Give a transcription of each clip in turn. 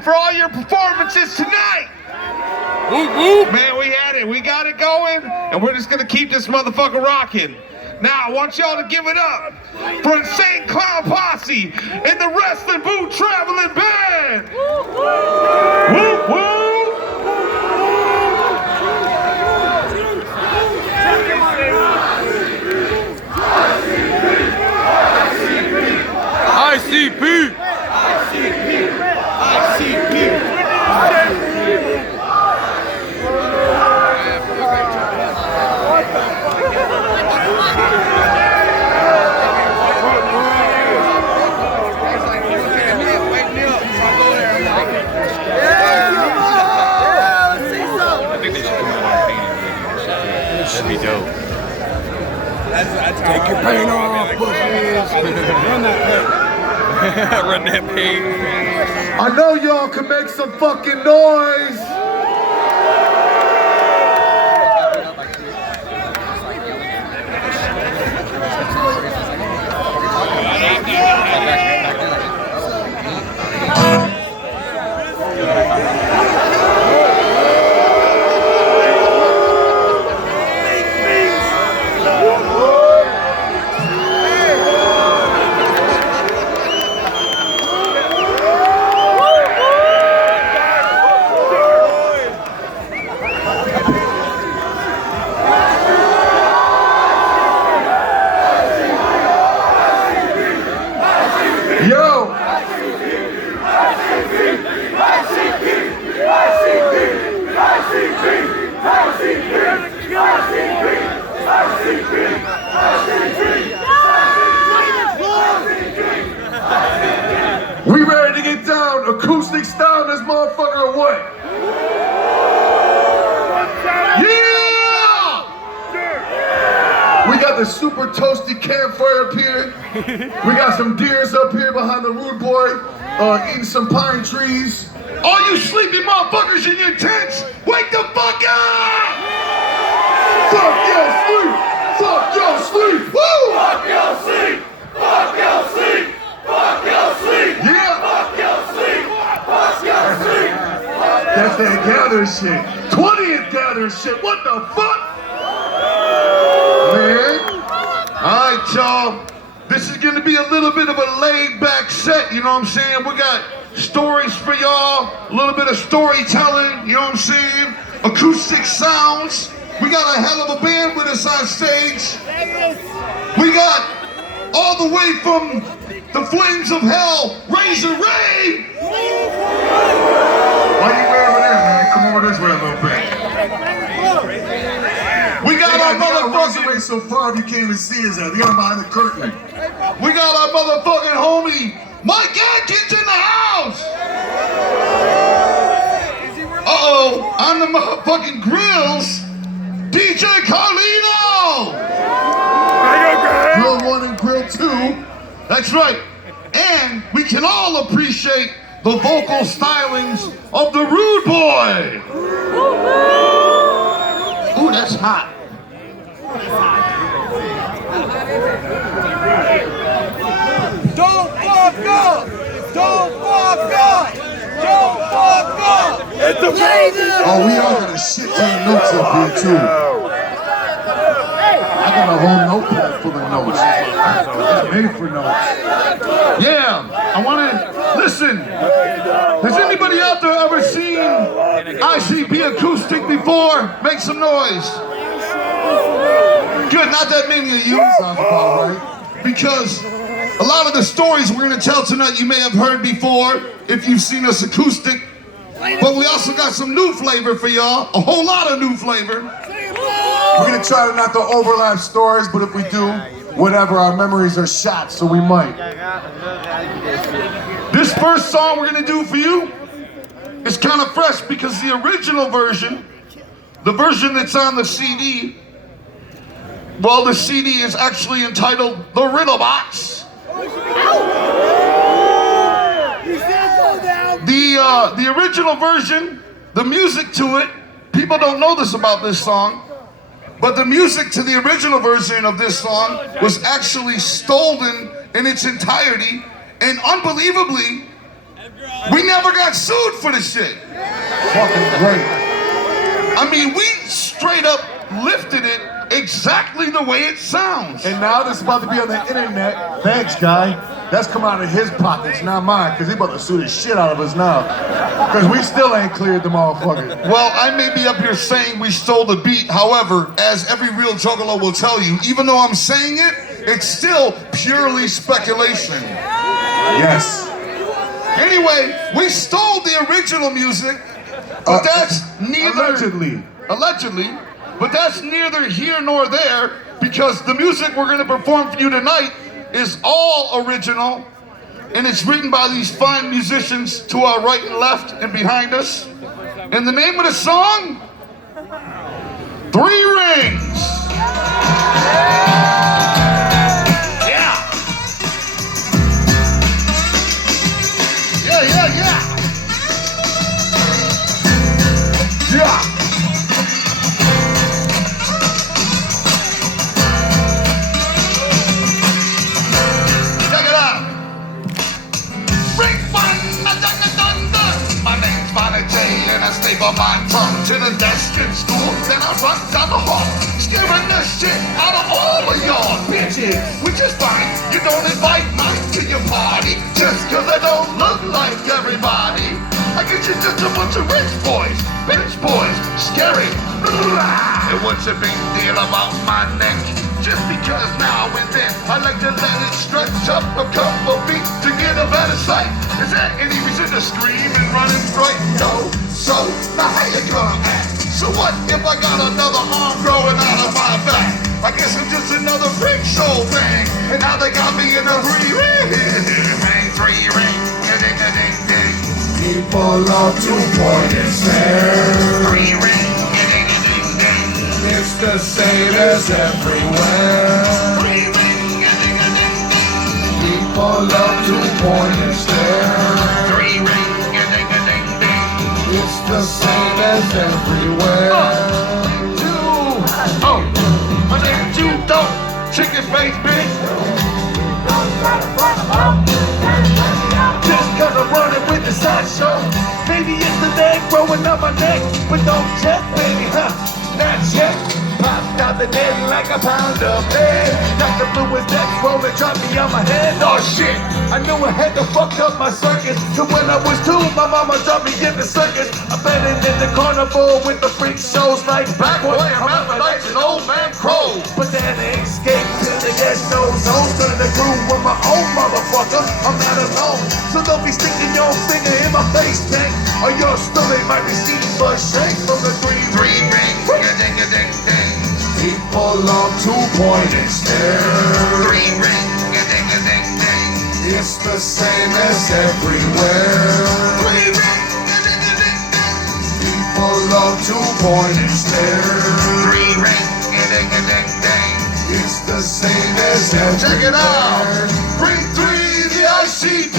and for all your performances tonight. Man, we had it. We got it going, and we're just gonna keep this motherfucker rocking. Now, I want y'all to give it up for Insane Clown Posse and the Wrestling Boot Traveling Band. Woo woo! ICP! That'd be dope. Take your paint off, Bushwick. Run that paint. I know y'all can make some fucking noise. We ready to get down acoustic style this motherfucker or what? Yeah! We got the super toasty campfire up here. We got some deers up here behind the rude boy, eating some pine trees. All you sleepy motherfuckers in your tents, wake the fuck up! Fuck your sleep! Fuck your sleep! Woo! Fuck your sleep! Fuck your sleep! Fuck your sleep! Yeah! Fuck your sleep! Fuck your sleep! That's that gather shit. 20th gather shit. What the fuck? Man. Alright, y'all. This is gonna be a little bit of a laid back set, you know what I'm saying? We got stories for y'all, a little bit of storytelling, you know what I'm saying? Acoustic sounds. We got a hell of a band with us on stage. We got all the way from the flames of hell, Razor Ray. Why you way over there, man? Come over this way a little bit. We got our motherfucking Razor Ray so far you can't even see his ass. He got him behind the curtain. We got our motherfucking homie Mike Atkins in the house. Uh-oh, on the motherfucking grills, DJ Carlino. Grill 1 and Grill 2. That's right. And we can all appreciate the vocal stylings of the Rude Boy. Ooh, that's hot. Don't fuck up! Don't fuck up! Don't fuck up! It's a Oh, we all got a shit ton of notes up here too. I got a whole notepad full of notes. It's made for notes. Yeah, I want to listen. Has anybody out there ever seen ICP acoustic before? Make some noise. Good, not that many of you. Sounds about right. Because a lot of the stories we're going to tell tonight you may have heard before if you've seen us acoustic. But we also got some new flavor for y'all. A whole lot of new flavor. We're going to try to not to overlap stories, but if we do, whatever, our memories are shot, so we might. This first song we're going to do for you is kind of fresh because the original version, the version that's on the CD, well, the CD is actually entitled The Riddle Box. The original version, the music to it, people don't know this about this song, but the music to the original version of this song was actually stolen in its entirety, and unbelievably, We never got sued for this shit. Fucking great. I mean, we straight up lifted it exactly the way it sounds. And now this is about to be on the internet. Thanks, guy. That's coming out of his pockets, not mine, because he about to sue the shit out of us now. Because we still ain't cleared the motherfucker. Well, I may be up here saying we stole the beat. However, as every real juggalo will tell you, even though I'm saying it, it's still purely speculation. Yes. Anyway, we stole the original music, but that's neither... Allegedly. But that's neither here nor there, because the music we're gonna perform for you tonight is all original, and it's written by these fine musicians to our right and left and behind us. And the name of the song? 3 Rings. Yeah. Check it out. Ring fun, my name's Bonnie J, and I staple my tongue to the desk in school. Then I run down the hall, scaring the shit out of all of y'all bitches. Which is fine, you don't invite mine to your party just cause I don't look like everybody. I get you just a bunch of rich boys, bitch boys, scary. And what's a big deal about my neck? Just because now and then I like to let it stretch up a couple feet to get a better sight. Is there any reason to scream and run and fright? No. So, now how you gonna act? So what if I got another arm growing out of my back? I guess I'm just another freak show thing. And now they got me in a 3 ring. 3 ring, ding a ding ding. People love to point and stare. 3 ring, ding a ding ding. It's the same as everywhere. 3 ring, ding a ding ding. People love to point and stare. 3 ring, ding a ding ding. It's the same as everywhere. Oh, my name's Judo, chicken face bitch. Just cause I'm running with the sideshow. Maybe it's the neck growing up my neck, but don't check, baby, huh? Not yet. Popped out the net like a pound of lead. Dr. Blue was next rolling, dropped me on my head. Oh shit, I knew I had to fuck up my circus. So when I was 2, my mama dropped me in the circus. I'm betting in the carnival with the freak shows like Backward. I'm Aphrodite and Old Man Crow. But then they escaped till they get no zone. Turn the groove with my own motherfucker. I'm not alone. So don't be sticking your finger in my face, tank. Or your stomach might receive a shake from the 3 ring. Ding a ding ding. People love to point and stare. 3 ring, ding a ding ding. It's the same as everywhere. 3 ring, ding a ding ding. People love to point and stare. 3 ring, ding a ding ding. It's the same as everywhere. Check it out. Ring 3, the ICP.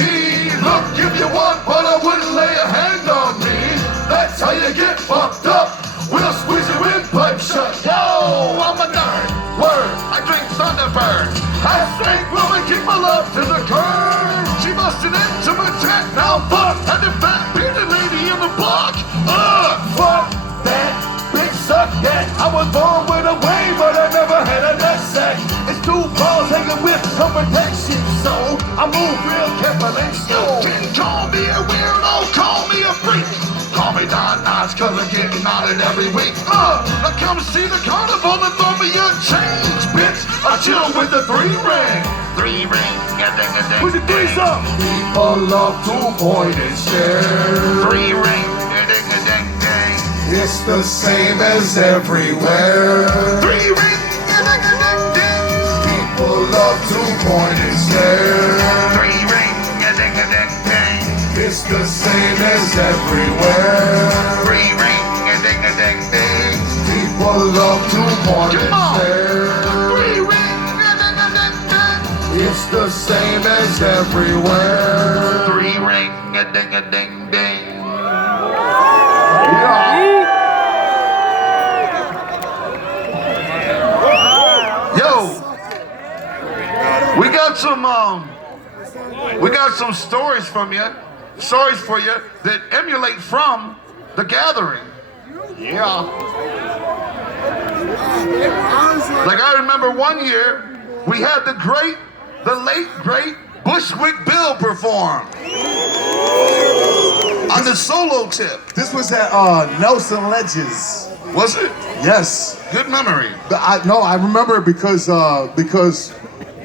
Look, if you want, but I wouldn't lay a hand on me. That's how you get fucked up. We'll squeeze your windpipe shut. Yo, I'm a nerd. Word, I drink Thunderbird. I straight woman, keep my love to the curb. She busted into my tent, now fuck. And the fat bearded lady in the block. Fuck that big suck that. I was born with a wave, but I never had a nutsack. It's 2 balls hanging with no protection, so I move real careful and slow. You can call me a weirdo, call me a freak. Call me Don Knotts, cause I'm getting knotted every week. Now come see the carnival and throw me a change, bitch. I chill with the 3 ring. 3 ring, ding a ding. Who's the 3 song? People love to point and stare. 3 ring, ding a ding ding. It's the same as everywhere. 3 ring, ding a ding ding. People love to point and stare. 3 ring, ding a ding ding. It's the same as everywhere. 3 ring, ding a ding ding. People love to point and stare. 3 ring, ding a ding ding. It's the same as everywhere. 3 ring, ding a ding ding. Yo, we got some stories from you. stories for you that emulate from The Gathering. Yeah. Like I remember one year, we had the late great Bushwick Bill perform on the solo tip. This was at Nelson Ledges. Was it? Yes. Good memory. I remember it because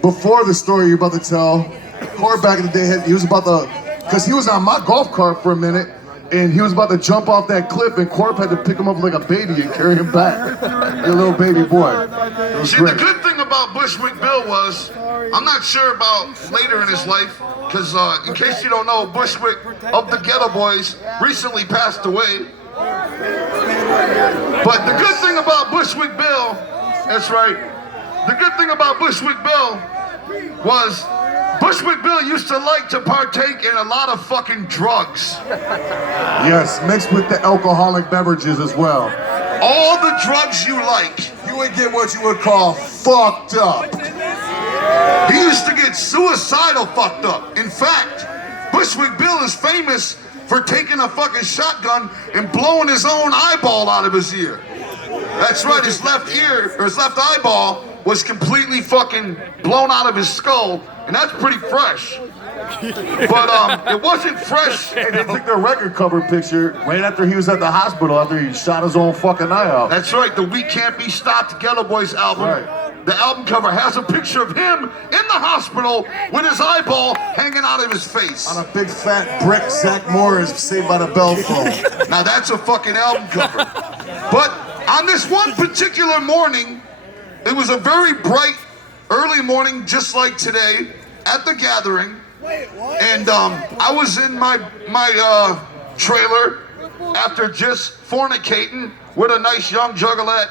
before the story you're about to tell, Corey back in the day, he was because he was on my golf cart for a minute, and he was about to jump off that cliff, and Corp had to pick him up like a baby and carry him back. A little baby boy. It was See, great. the good thing about Bushwick Bill was, I'm not sure about later in his life, because in case you don't know, Bushwick of the Ghetto Boys recently passed away. But the good thing about Bushwick Bill, that's right, the good thing about Bushwick Bill was Bushwick Bill used to like to partake in a lot of fucking drugs. Yes, mixed with the alcoholic beverages as well. All the drugs you like. You would get what you would call fucked up. He used to get suicidal fucked up. In fact, Bushwick Bill is famous for taking a fucking shotgun and blowing his own eyeball out of his ear. That's right, his left ear, or his left eyeball, was completely fucking blown out of his skull, and that's pretty fresh. But it wasn't fresh. And they took the record cover picture right after he was at the hospital after he shot his own fucking eye out. That's right, the We Can't Be Stopped Ghetto Boys album. Right. The album cover has a picture of him in the hospital with his eyeball hanging out of his face. On a big fat brick Zach Morris Saved by the Bell phone. Now that's a fucking album cover. But on this one particular morning, it was a very bright, early morning, just like today, at the Gathering. And I was in my trailer after just fornicating with a nice young juggalette.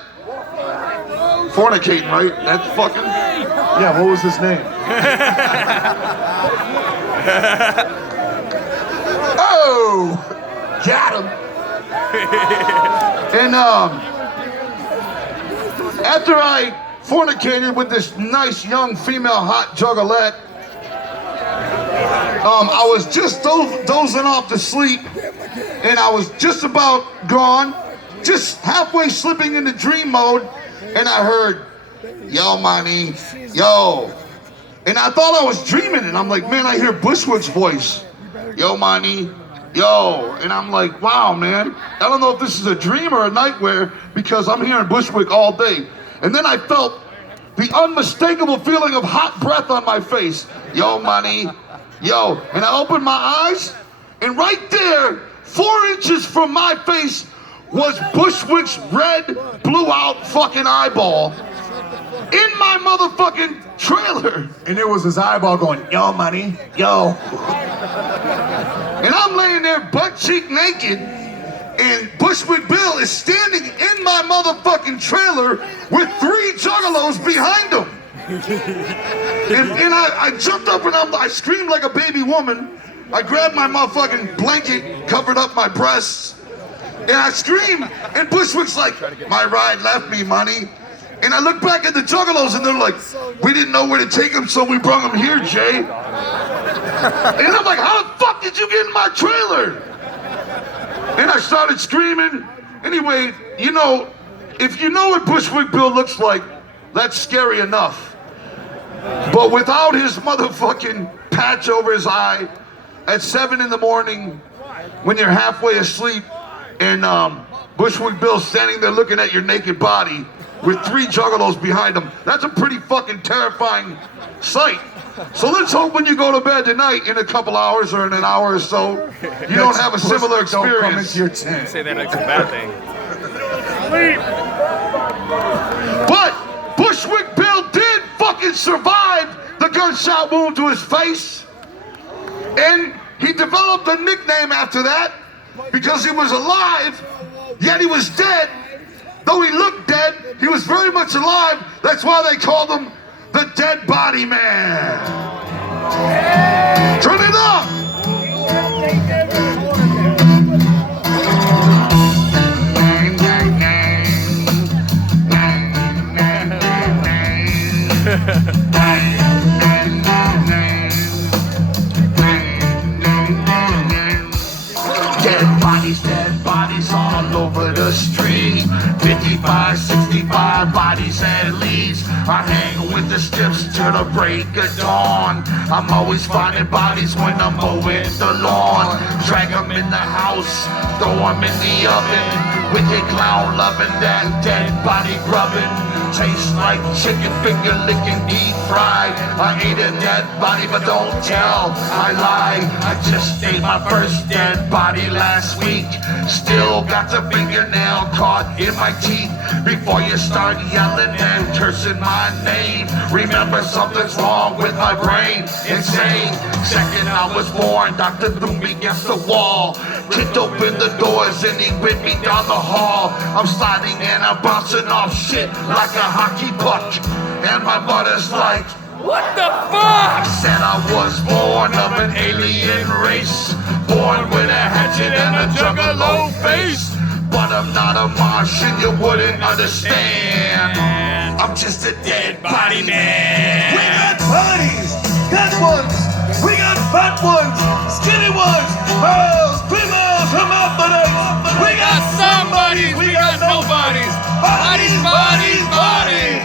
Fornicating, right? That's fucking... Yeah, what was his name? Oh! Got him! And after I fornicated with this nice young female hot juggalette, I was just dozing off to sleep, and I was just about gone, just halfway slipping into dream mode, and I heard, "Yo, money, yo," and I thought I was dreaming, and I'm like, man, I hear Bushwick's voice, "Yo, money, yo," and I'm like, wow, man, I don't know if this is a dream or a nightmare because I'm hearing Bushwick all day, and then I felt the unmistakable feeling of hot breath on my face, "Yo, money, yo," and I opened my eyes, and right there, 4 inches from my face, was Bushwick's red, blew-out fucking eyeball in my motherfucking trailer. And it was his eyeball going, "Yo, money, yo." And I'm laying there butt cheek naked, and Bushwick Bill is standing in my motherfucking trailer with 3 juggalos behind him. And I jumped up and I screamed like a baby woman. I grabbed my motherfucking blanket, covered up my breasts, and I screamed, and Bushwick's like, "My ride left me, money." And I look back at the juggalos and they're like, "We didn't know where to take him, so we brought him here, Jay." And I'm like, "How the fuck did you get in my trailer?" And I started screaming. Anyway, you know, if you know what Bushwick Bill looks like, that's scary enough. But without his motherfucking patch over his eye, at 7 in the morning, when you're halfway asleep, and Bushwick Bill standing there looking at your naked body with 3 juggalos behind him, that's a pretty fucking terrifying sight. So let's hope when you go to bed tonight in a couple hours or in an hour or so, you don't have a similar experience. Don't come into your tent. Say that like it's a bad thing. But Bushwick Bill did fucking survive the gunshot wound to his face. And he developed a nickname after that because he was alive, yet he was dead. Though he looked dead, he was very much alive. That's why they called him the Dead Body Man. Turn it up! 55, 65 bodies at least. I hang with the stiffs till the break of dawn. I'm always finding bodies when I'm mowing the lawn. Drag them in the house, throw them in the oven. Wicked clown loving that dead body grubbing. Tastes like chicken finger licking deep fried. I ate a dead body, but don't tell, I lied. I just ate my first dead body last week. Still got the fingernail caught in my teeth. Before you start yelling and cursing my name, remember something's wrong with my brain. Insane. Second I was born, doctor threw me against the wall. Kicked open the doors and he whipped me down the hall. I'm sliding and I'm bouncing off shit like a hockey puck. And my mother's like, What the fuck? I said I was born of an alien race, born with a hatchet and a juggalo face. But I'm not a Martian, you wouldn't understand. I'm just a dead body man. We got bodies, dead ones. We got fat ones, skinny ones, males, females, hermaphrodites. We got somebodies, we got nobodies. Bodies, bodies, bodies.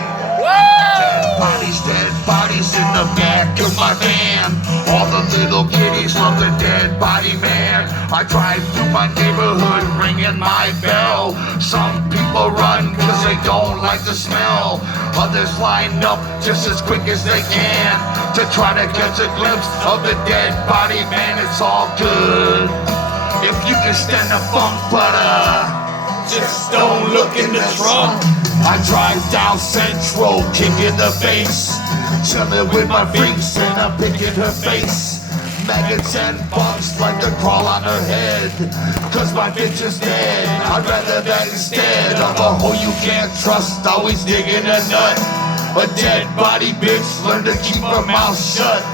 Dead bodies in the back of my van. All the little kiddies love the dead body man. I drive through my neighborhood ringing my bell. Some people run cause they don't like the smell. Others line up just as quick as they can to try to catch a glimpse of the dead body man. It's all good if you can stand the funk, but just don't look in the trunk. I drive down Central, kicking the bass, chilling with my freaks and I'm picking her face. Maggots and bugs like to crawl on her head, cause my bitch is dead. I'd rather that instead of a hoe you can't trust, always digging a nut. A dead body bitch, learn to keep her mouth shut.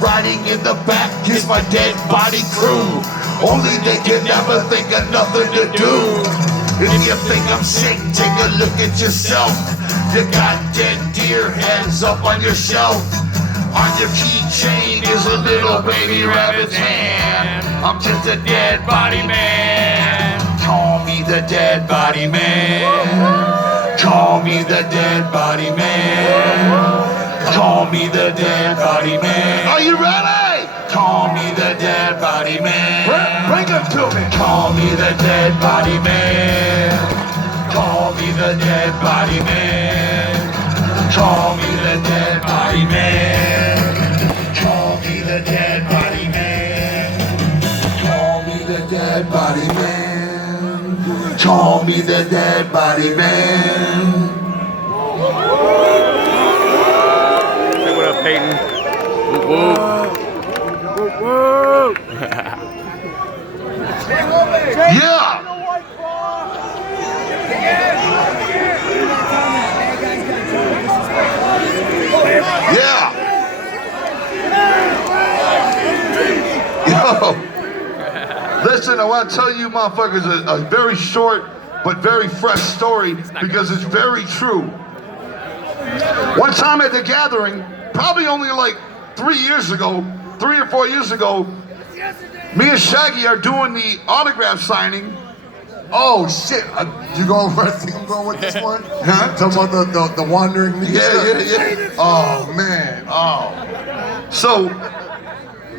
Riding in the back is my dead body crew. Only they can never think of nothing to do. If you think I'm sick, take a look at yourself. You got dead deer heads up on your shelf. On your keychain is a little baby rabbit's hand. I'm just a dead body man. Call me the dead body man. Call me the dead body man. Call me the dead body man. Are you ready? Call me the dead body man. Bring it to me. Call me the dead body man. Call me the dead body man. Call me the dead body man. Call me the dead body man. Call me the dead body man. Call me the dead body man. Say what up, Peyton. Whoa. Yeah. Yeah. Yo. Listen, I want to tell you motherfuckers a very short but very fresh story because it's very true. One time at the gathering, probably only like 3 or 4 years ago, me and Shaggy are doing the autograph signing. Oh shit! You going where I think I'm going with this one? Huh? Talking about the wandering knee stuff? Yeah. Oh man! Oh. So,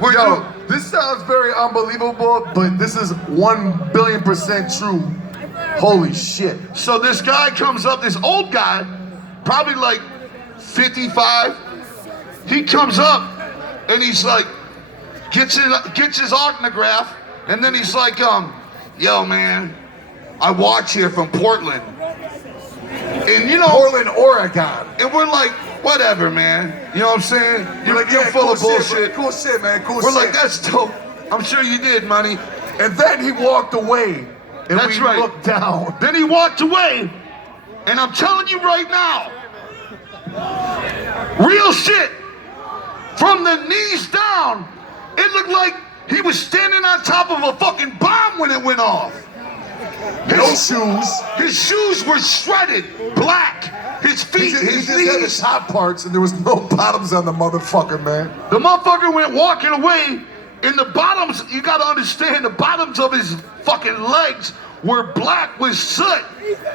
we're Yo, this sounds very unbelievable, but this is 1 billion% true. Holy shit! So this guy comes up, this old guy, probably like 55. He comes up and he's like, gets his autograph, and then he's like, yo man, I watch here from Portland. And you know, Portland, Oregon. and we're like, whatever, man. You know what I'm saying? You're like, you're Yeah, full cool of bullshit. Shit, cool shit, man. Cool We're shit. like, that's dope. I'm sure you did, money. And then he walked away, and That's we right. looked down. Then he walked away, and I'm telling you right now, real shit, from the knees down, it looked like he was standing on top of a fucking bomb when it went off. No shoes. His shoes were shredded, black. His He feet, just, his had the knees. top parts, and there was no bottoms on the motherfucker, man. The motherfucker went walking away, and the bottoms, you gotta understand, the bottoms of his fucking legs were black with soot.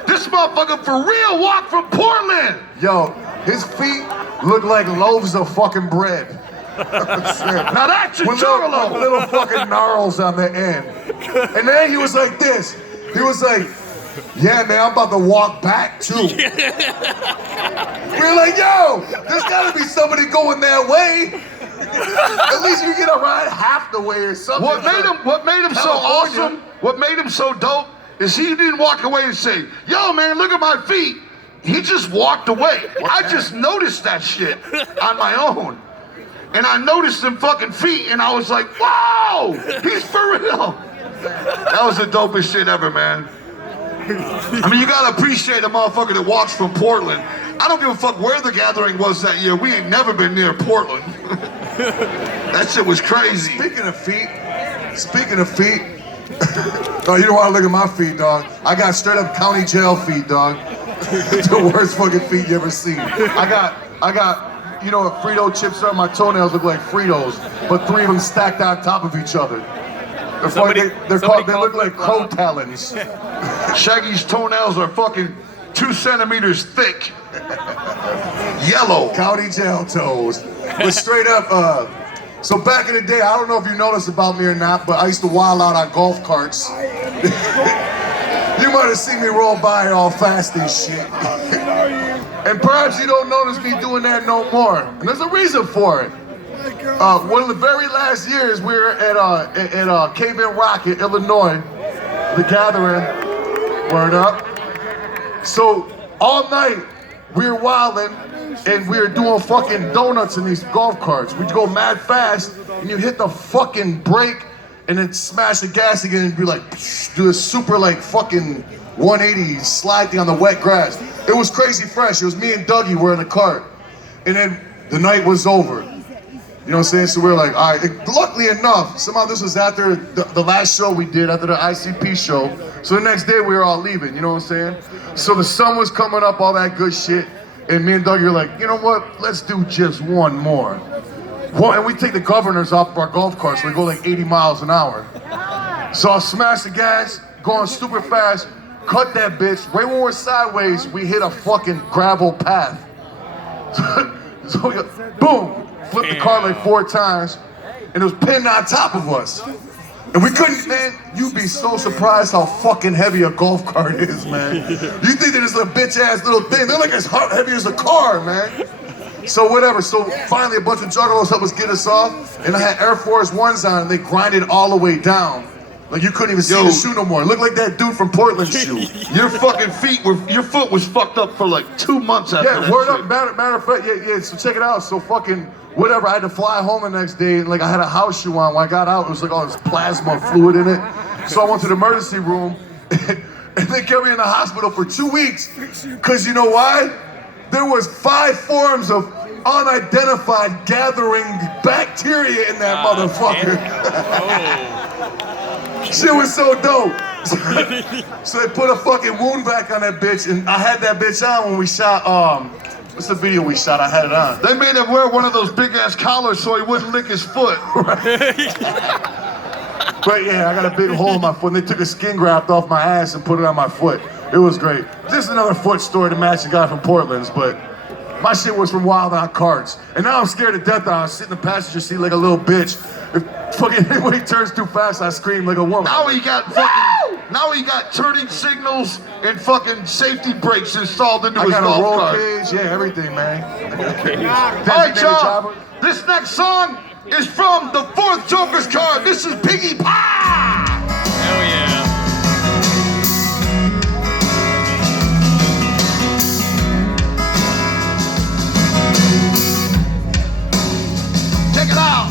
This motherfucker for real walked from Portland. Yo, his feet look like loaves of fucking bread. Now that's a With little fucking gnarls on the end. And then he was like this. He was like, yeah, man, I'm about to walk back too. We were like, yo, there's gotta be somebody going that way. At least you get a ride half the way or something. What made him so California. awesome, what made him so dope, is he didn't walk away and say, yo, man, look at my feet. He just walked away. I just noticed that shit on my own. And I noticed them fucking feet, and I was like, wow, he's for real. That was the dopest shit ever, man. I mean, you gotta appreciate a motherfucker that walks from Portland. I don't give a fuck where the gathering was that year. We ain't never been near Portland. That shit was crazy. Speaking of feet, oh, you don't want to look at my feet, dog. I got straight up county jail feet, dog. The worst fucking feet you ever seen. I got, you know what Frito chips are? My toenails look like Fritos, but 3 of them stacked on top of each other. They look like crow talons. Shaggy's toenails are fucking 2 centimeters thick. Yellow. County jail toes. But straight up, so back in the day, I don't know if you noticed about me or not, but I used to wild out on golf carts. You might have seen me roll by all fast and shit. And perhaps you don't notice me doing that no more. And there's a reason for it. One of the very last years, we were at Cave-In Rocket, Illinois, the gathering, word up. So all night, we were wilding, and we were doing fucking donuts in these golf carts. We'd go mad fast, and you hit the fucking brake, and then smash the gas again, and be like, do a super like fucking 180 slide thing on the wet grass. It was crazy fresh. It was me and Dougie were in the cart. And then the night was over. You know what I'm saying? So we were like, all right. And luckily enough, somehow this was after the last show we did, after the ICP show. So the next day we were all leaving, you know what I'm saying? So the sun was coming up, all that good shit. And me and Dougie were like, you know what? Let's do just one more. And we take the governors off our golf cart, so we go like 80 miles an hour. So I smash the gas, going super fast, cut that bitch. Right when we're sideways, we hit a fucking gravel path. So we go, boom, flipped the car like 4 times, and it was pinned on top of us. And we couldn't, man, you'd be so surprised how fucking heavy a golf cart is, man. You think they're this little bitch ass little thing, they're like as heavy as a car, man. So whatever, so finally a bunch of juggalos helped us get us off, and I had Air Force Ones on, and they grinded all the way down. Like you couldn't even see the shoe no more. It looked like that dude from Portland shoe. Your fucking your foot was fucked up for like 2 months after that. Yeah, word shit. up, matter of fact, yeah, so check it out. So fucking, whatever, I had to fly home the next day, and like I had a house shoe on. When I got out, it was like all this plasma fluid in it. So I went to the emergency room, and they kept me in the hospital for 2 weeks. Cause you know why? There was 5 forms of unidentified gathering bacteria in that motherfucker. Shit was so dope. So they put a fucking wound back on that bitch, and I had that bitch on when we shot, what's the video we shot? I had it on. They made him wear one of those big ass collars so he wouldn't lick his foot. But yeah, I got a big hole in my foot, and they took a skin graft off my ass and put it on my foot. It was great. Just another foot story to match the guy from Portland's, but my shit was from wild on carts. And now I'm scared to death. I sit in the passenger seat like a little bitch. If fucking anybody turns too fast, I scream like a woman. Now he got fucking, now he got turning signals and fucking safety brakes installed into his golf I got a roll cart. cage, yeah, everything, man. All right, y'all. This next song is from the 4th Joker's card. This is Piggy Pie. Hell yeah. Check it out.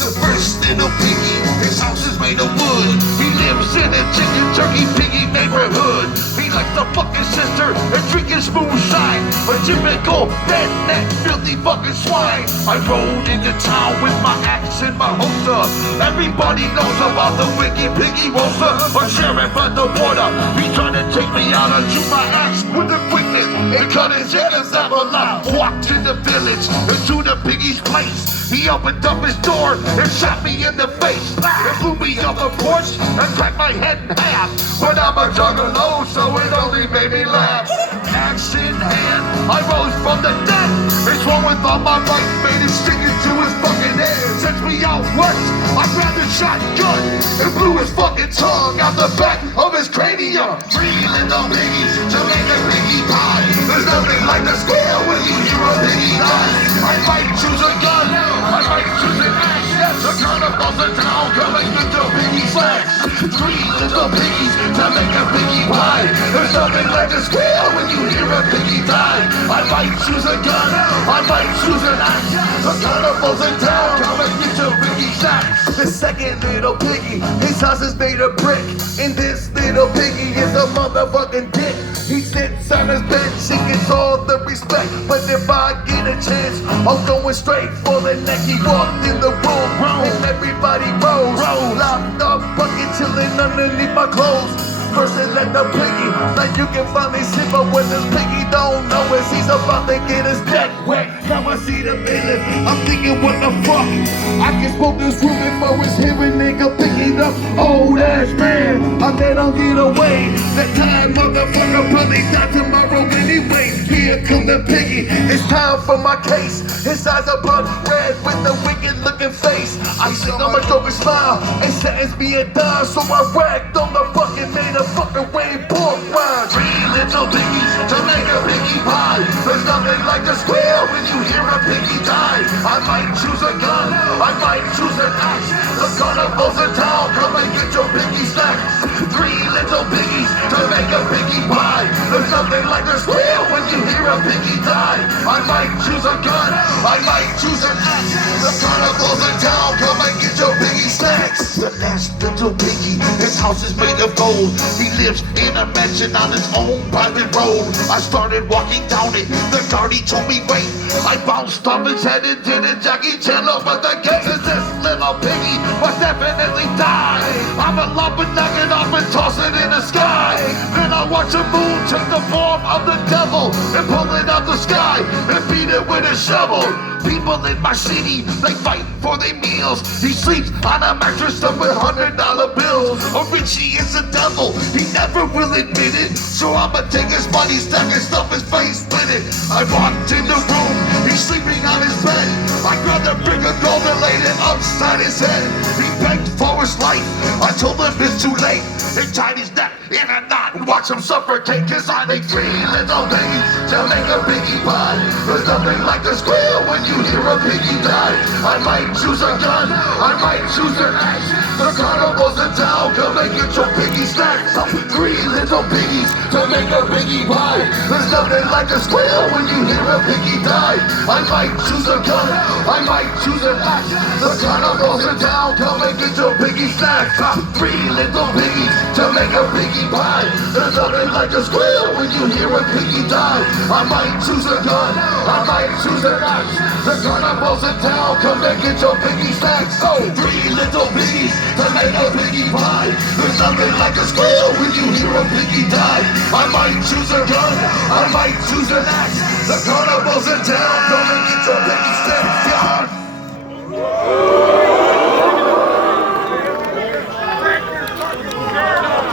The first little piggy, his house is made of wood. He lives in a chicken turkey piggy neighborhood. He likes to fuck his sister and drink his moonshine. A typical redneck, filthy fucking swine. I rode into town with my axe and my holster. Everybody knows about the wicked piggy roaster. A sheriff at the border, he trying to take me out and shoot my axe with a quickness. it and cut his head as I'm alive. Walked in the village into the piggy's place. He opened up his door and shot me in the face. It blew me off the porch and cracked my head in half. But I'm a juggalo, so it only made me laugh. Axe in hand, I rose from the dead. It's wrong with all my might, made it stick into his fucking head. Sent me out west, I grabbed a shotgun and blew his fucking tongue out the back of his cranium. 3 little piggies to make a piggy pie. There's nothing like the squeal when you hear a piggy die. I might choose a gun, I might choose an axe. The carnival's in town, coming with the piggy flags. 3 little piggies to make a piggy pie. There's nothing like the squeal when you hear a piggy die. I might choose a gun, I might choose an axe. The carnival's in town, coming with the piggy sacks. The second little piggy, his house is made of brick. And this little piggy is a motherfucking dick. He sits on his bench, he gets all the respect. But if I get a chance, I'm going straight for the neck. He walked in the room, and everybody rose. Locked up, bucket chilling underneath my clothes. First they let the piggy, like you can finally see. But what this piggy don't know is he's about to get his neck wet. Now I see the bailiff, I'm thinking what the fuck. I can smoke this room before it's hearing nigga picking up. Old ass man, I let him get away. That time motherfucker probably die tomorrow anyway. Here come the piggy, it's time for my case. His eyes are blood red with a wicked looking face. I sing on my joker smile and sentence me and die. So I racked on the fucking made a fucking way pork wine. 3 little piggies to make a piggy pie. There's nothing like the squeal when you hear a piggy die. I might choose a gun, I might choose an axe. The carnival's in town, come and get your piggy snacks. 3 little piggies to make a piggy pie. There's nothing like the squeal when you hear a piggy die. I might choose a gun, I might choose an axe. The carnival's in town, come and get your piggy snacks. The last little piggy, his house is made of gold. He lives in a mansion on his own private road. I started walking down it, the guardie told me wait. I bounced off his head and did a Jackie Chan over the guess is this little piggy must definitely die. I'm a lump and knock it off and toss it in the sky. Then I watch the moon take the form of the devil and pull it out the sky and beat it with a shovel. People in my city, they fight for their meals. He sleeps on a mattress stuffed with $100 bills. Oh, Richie is the devil, he never will admit it. So I'ma take his money, stack and stuff his face with it. I walked in the room, he's sleeping on his bed. I grabbed a brick of gold and laid it upside his head. He begged for his life, I told him it's too late. They tied his neck in a knot and watched him suffocate. Cause I make 3 little piggies to make a piggy pie. There's nothing like the squeal when you hear a piggy die. I might choose a gun, I might choose an axe. The carnival's in town, come and get your piggy snacks. 3 little piggies to make a piggy pie. There's nothing like the squeal when you hear a piggy die. I might choose a gun, I might choose an axe. The carnival's in town, come and get your piggy snacks. 3 little piggies to make a piggy pie. There's nothing like a squeal when you hear a piggy die. I might choose a gun, I might choose an axe. The carnival's in town, come and get your piggy snacks. Oh, 3 little piggies to make a piggy pie. There's nothing like a squeal when you hear a piggy die. I might choose a gun, I might choose an axe. The carnival's in town, come and get your piggy snacks. Yeah.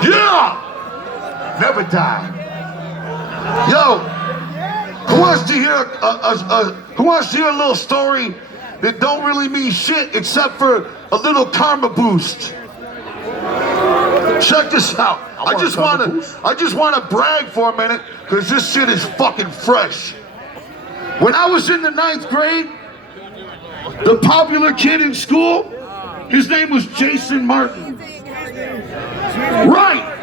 Yeah! Never die. Yo, who wants to hear a little story that don't really mean shit except for a little karma boost? Check this out. I just wanna brag for a minute, cause this shit is fucking fresh. When I was in the 9th grade, the popular kid in school, his name was Jason Martin. Right!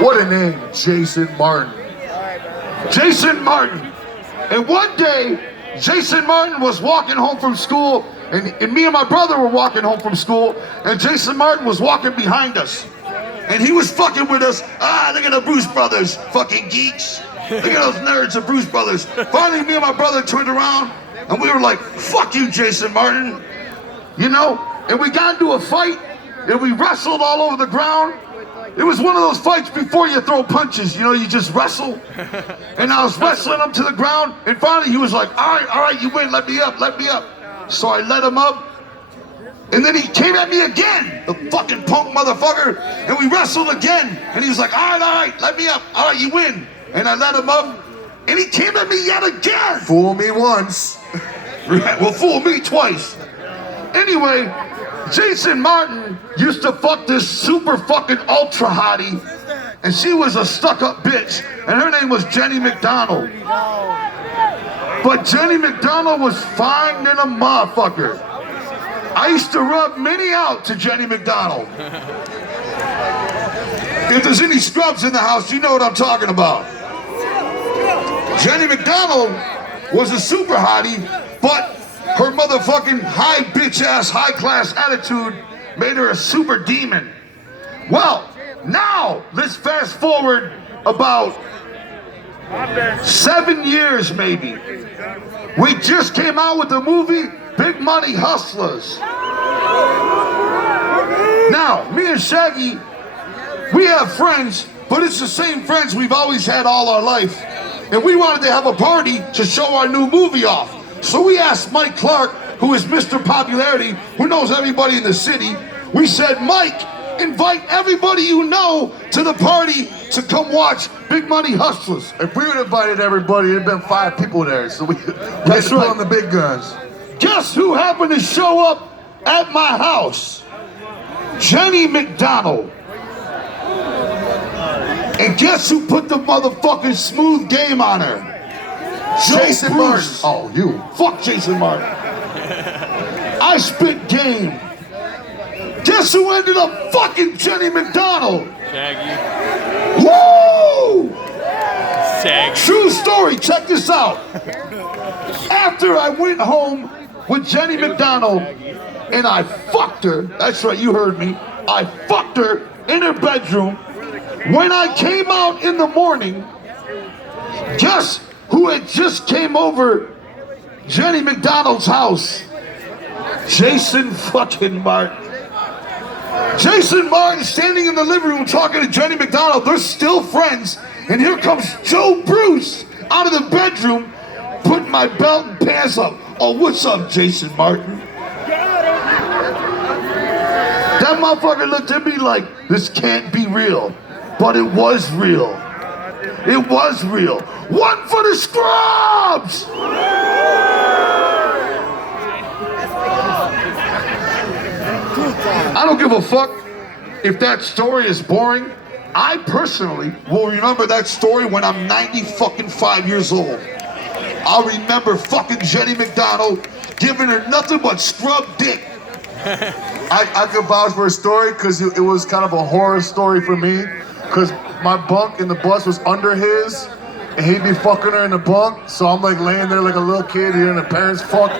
What a name, Jason Martin. Jason Martin. And one day, Jason Martin was walking home from school, and me and my brother were walking home from school, and Jason Martin was walking behind us. And he was fucking with us. Look at the Bruce Brothers, fucking geeks. Look at those nerds, the Bruce Brothers. Finally, me and my brother turned around, and we were like, fuck you, Jason Martin. You know? And we got into a fight, and we wrestled all over the ground. it was one of those fights before you throw punches, you know, you just wrestle. And I was wrestling him to the ground, and finally he was like, all right, you win, let me up. So I let him up, and then he came at me again, the fucking punk motherfucker, and we wrestled again. And he was like, all right, let me up, all right, you win. And I let him up, and he came at me yet again. Fool me once. Well, fool me twice. Anyway, Jason Martin used to fuck this super fucking ultra hottie, and she was a stuck-up bitch, and her name was Jenny McDonald. But Jenny McDonald was fine than a motherfucker. I used to rub Minnie out to Jenny McDonald. If there's any scrubs in the house, you know what I'm talking about. Jenny McDonald was a super hottie, but her motherfucking high bitch ass, high class attitude made her a super demon. Well, now let's fast forward about 7 years maybe. We just came out with the movie Big Money Hustlers. Now, me and Shaggy, we have friends, but it's the same friends we've always had all our life. And we wanted to have a party to show our new movie off. So we asked Mike Clark, who is Mr. Popularity, who knows everybody in the city. We said, Mike, invite everybody you know to the party to come watch Big Money Hustlers. If we would have invited everybody, it'd have been 5 people there. So we had to put on the big guns. Guess who happened to show up at my house? Jenny McDonald. And guess who put the motherfucking smooth game on her? Jason Martin. Oh, you. Fuck Jason Martin. I spit game. Guess who ended up fucking Jenny McDonald? Shaggy. Woo! Shaggy. True story, check this out. After I went home with Jenny McDonald and I fucked her, that's right, you heard me, I fucked her in her bedroom. When I came out in the morning, guess who had just came over Jenny McDonald's house? Jason fucking Martin. Jason Martin standing in the living room talking to Jenny McDonald. They're still friends. And here comes Joe Bruce out of the bedroom, putting my belt and pants up. Oh, what's up, Jason Martin? That motherfucker looked at me like, this can't be real. But it was real. It was real. One for the scrubs! I don't give a fuck if that story is boring. I personally will remember that story when I'm 95 years old. I'll remember fucking Jenny McDonald giving her nothing but scrub dick. I could vouch for a story because it was kind of a horror story for me. Because my bunk in the bus was under his, and he'd be fucking her in the bunk. So I'm like laying there like a little kid hearing the parents fuck.